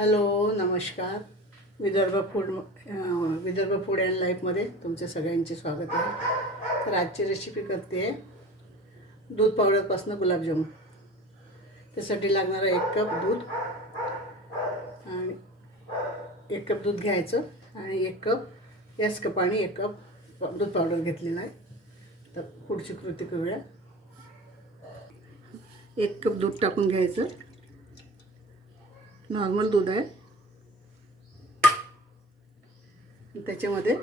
Hello नमस्कार. Vidarbha food and लाईफमध्ये तुमच्या सगळ्यांचे स्वागत आहे. तर आजची रेसिपी करते आहे दूध पावडरपासून गुलाबजामुन. त्यासाठी लागणारा 1 कप दूध आणि 1 कप दूध घ्यायचं आणि 1 कप याच कपाने 1 कप दूध पावडर घेतलेला आहे. तर पुढची कृती करूया. 1 कप दूध टाकून घ्यायचं. नॉर्मल दूध आहे. त्याच्यामध्ये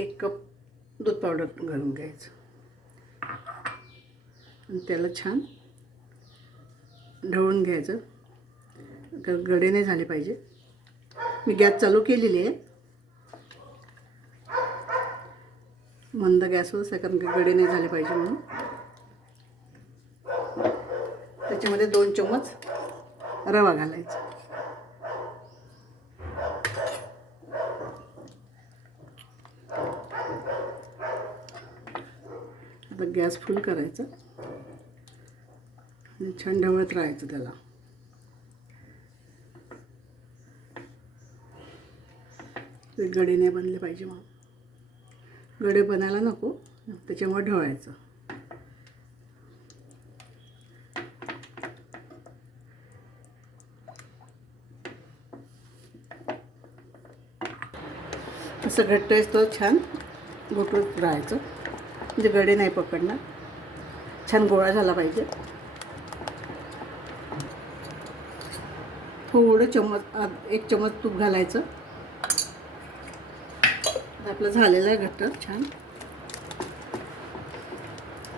1 कप दूध पावडर घालून घ्यायचं आणि त्याला छान ढवळून घ्यायचं. गडे नाही झाले पाहिजे. मी गॅस चालू केलेली आहे. मंद गॅसवर, कारण गडे नाही झाले पाहिजे म्हणून. त्याच्यामध्ये 2 चम्मच रवा घालायचा. आता गॅस फुल करायचा आणि छान ढवळत राहायचं त्याला. ते गडे नाही बनले पाहिजे. मग गडे बनायला नको, त्याच्यामुळे ढवळायचं. असं घट्ट असतं छान घोटून राहायचं, म्हणजे गडे नाही पकडणार. छान गोळा झाला पाहिजे. थोडं 1 चम्मच तूप घालायचं. आपलं झालेलं आहे घट्ट छान.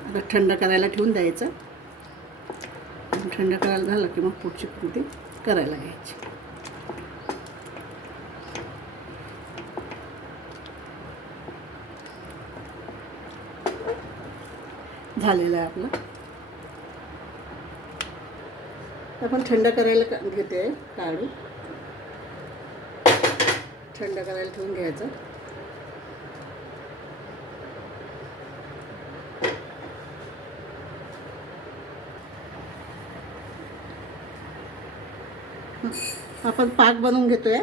आता थंड करायला ठेवून द्यायचं. थंड करायला झालं की मग पुढची कृती करायला घ्यायची. झालेलं आहे आपलं. आपण थंड करायला घेते. काढू थंड करायला ठेवून घ्यायचं. आपण पाक बनवून घेतोय.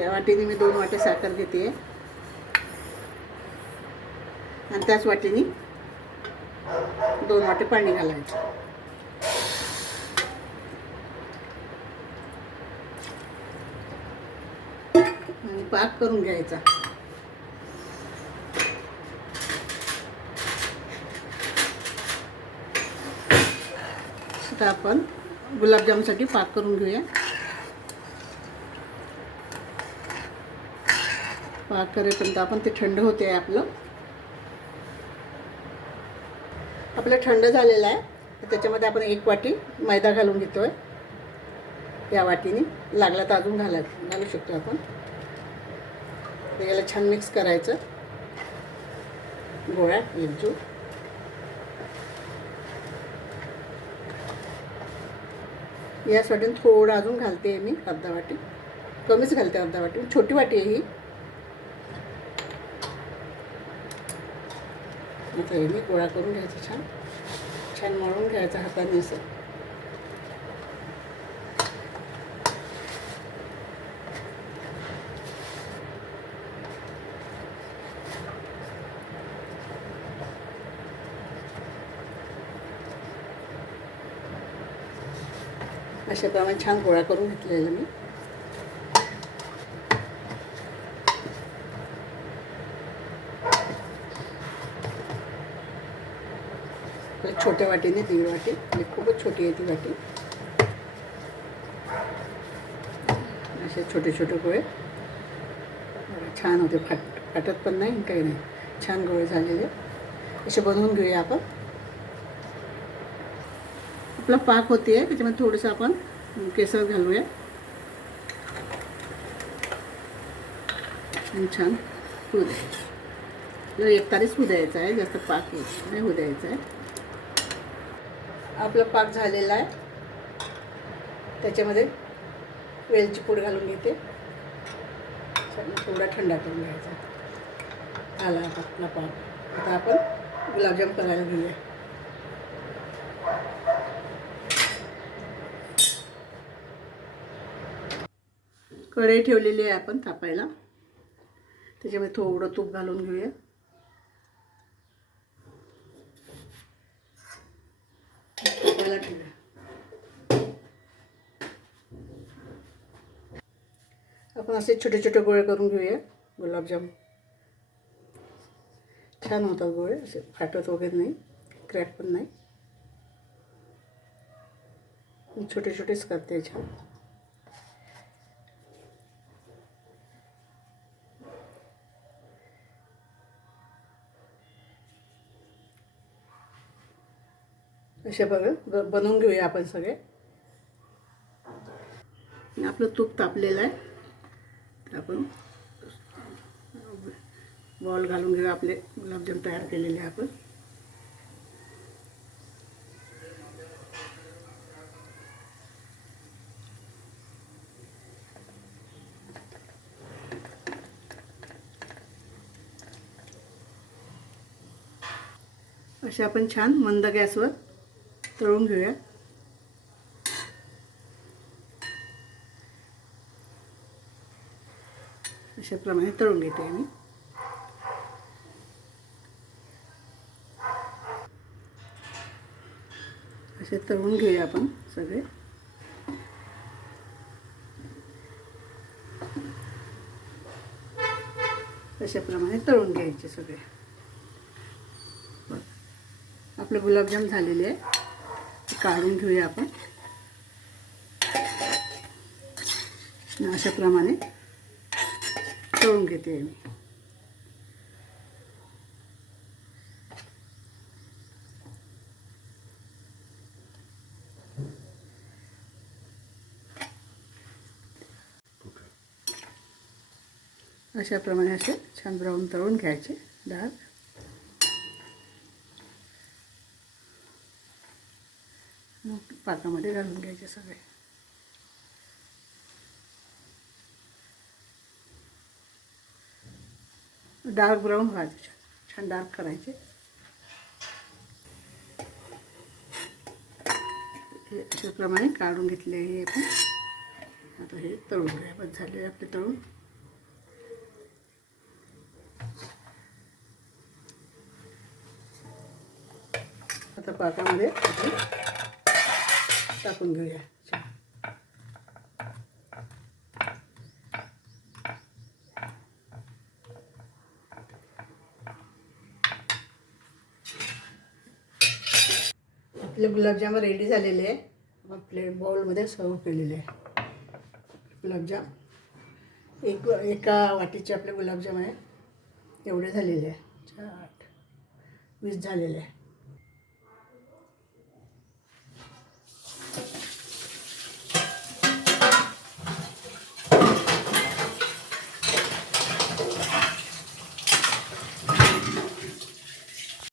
या वाटीने मी 2 वाटे साखर घेते आणि त्याच वाटीने 2 वाटे पाणी घालायचं. आणि पाक करून घ्यायचा. आता आपण गुलाबजामसाठी पाक करून घेऊया. पाक करेपर्यंत आपण ते थंड होते. आपलं थंड झालेलं आहे. तर त्याच्यामध्ये आपण 1 वाटी मैदा घालून घेतोय. या वाटीने लागला तर अजून घालू शकतो आपण. याला छान मिक्स करायचं गोळ्यात एकजूट. याच वाटीने थोडं अजून घालते मी. अर्धा वाटी कमीच घालते. अर्धा वाटी छोटी वाटी आहे ही. आता हे मी गोळा करून घ्यायचं. छान छान मळून घ्यायचं हाताने असं. अशाप्रमाणे छान गोळा करून घेतलेला मी. छोट्या वाटीने 1.5 वाटी, खूपच छोटी आहे ती वाटी. असे छोटे छोटे गोळे छान होते. फाटत पण नाही, काही नाही. छान गोळे झालेले असे बनवून घेऊया आपण. आपला पाक होते आहे. त्याच्यामध्ये थोडंसं आपण केसर घालूया आणि छान होऊ द्यायचं. एकतारीच होऊ द्यायचा आहे. जास्त पाक नाही होऊ द्यायचा आहे. आपला पाक झालेला आहे. त्याच्यामध्ये वेलची पूड घालून घेते. थोडा थंडा करून घ्यायचा. आला आपला पाक. आता आपण गुलाबजाम करायला घेऊया. 1 कढई ठेवलेली आहे आपण तापायला. त्याच्यामध्ये थोडं तूप घालून घेऊया. तापायला ठेवूया. आपण असे छोटे छोटे गोळे करून घेऊया गुलाबजाम. छान होतात गोळे, असे फाटत वगैरे नाही, क्रॅक पण नाही. छोटे छोटेच करते छान. असे बघा बनवून घेऊया आपण सगळे. आपलं तूप तापलेलं आहे. तर आपण बॉल घालून घेऊया. आपले गुलाबजाम तयार केलेले आपण. असे आपण छान मंद गॅसवर तळून घेऊया. अशाप्रमाणे तळून घेते मी. असे तळून घेऊया आपण सगळे. अशाप्रमाणे तळून घ्यायचे सगळे. आपले गुलाबजाम झालेले आहे. काढून घेऊया आपण. अशाप्रमाणे तळून घेते मी. अशाप्रमाणे असे छान ब्राऊन तळून घ्यायचे. डाळ पाकामध्ये घालून घ्यायचे सगळे. डार्क ब्राऊन व्हायचे, छान डार्क करायचे. हे अशाप्रमाणे काढून घेतले आहे आपण. आता हे तळून घ्या. बस झाले आपले तळून. आता पाकामध्ये टाकून घेऊया. आपले गुलाबजाम रेडी झालेले आहे. आपले बाउलमध्ये सर्व केलेले आहे गुलाबजाम. एका वाटीचे आपले गुलाबजाम आहे. एवढे झालेले आहे. 4 8 20 झालेले आहे.